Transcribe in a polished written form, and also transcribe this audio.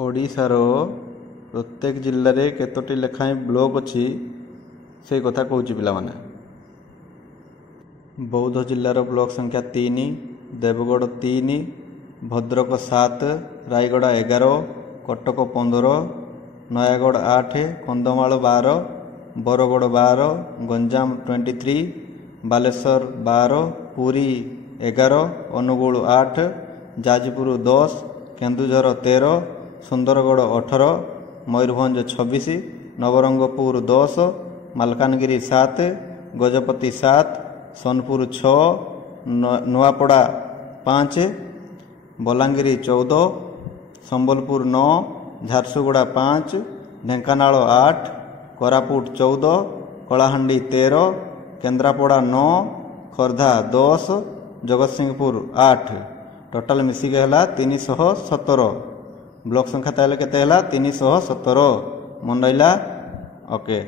ଓଡ଼ିଶାର ପ୍ରତ୍ୟେକ ଜିଲ୍ଲାରେ କେତୋଟି ଲେଖାଏଁ ବ୍ଲକ ଅଛି ସେଇ କଥା କହୁଛି ପିଲାମାନେ। ବୌଦ୍ଧ ଜିଲ୍ଲାର ବ୍ଲକ ସଂଖ୍ୟା 3, ଦେବଗଡ଼ 3, ଭଦ୍ରକ 7, ରାୟଗଡ଼ା 11, କଟକ 15, ନୟାଗଡ଼ 8, କନ୍ଧମାଳ 12, ବରଗଡ଼ 12, ଗଞ୍ଜାମ 23, ବାଲେଶ୍ୱର 12, ପୁରୀ 11, ଅନୁଗୁଳ 8, ଯାଜପୁର 10, କେନ୍ଦୁଝର 13, ସୁନ୍ଦରଗଡ଼ 18, ମୟୂରଭଞ୍ଜ 26, ନବରଙ୍ଗପୁର 10, ମାଲକାନଗିରି 7, ଗଜପତି 7, ସୋନପୁର 6, ନୂଆପଡ଼ା 5, ବଲାଙ୍ଗୀର 14, ସମ୍ବଲପୁର 9, ଝାରସୁଗୁଡ଼ା 5, ଢେଙ୍କାନାଳ 8, କୋରାପୁଟ 14, କଳାହାଣ୍ଡି 13, କେନ୍ଦ୍ରାପଡ଼ା 9, ଖୋର୍ଦ୍ଧା 10, ଜଗତସିଂହପୁର 8। ଟୋଟାଲ ମିଶିକି ହେଲା 317। ବ୍ଲକ ସଂଖ୍ୟା ତାହେଲେ କେତେ ହେଲା? 317। ମନେ ରହିଲା? ଓକେ।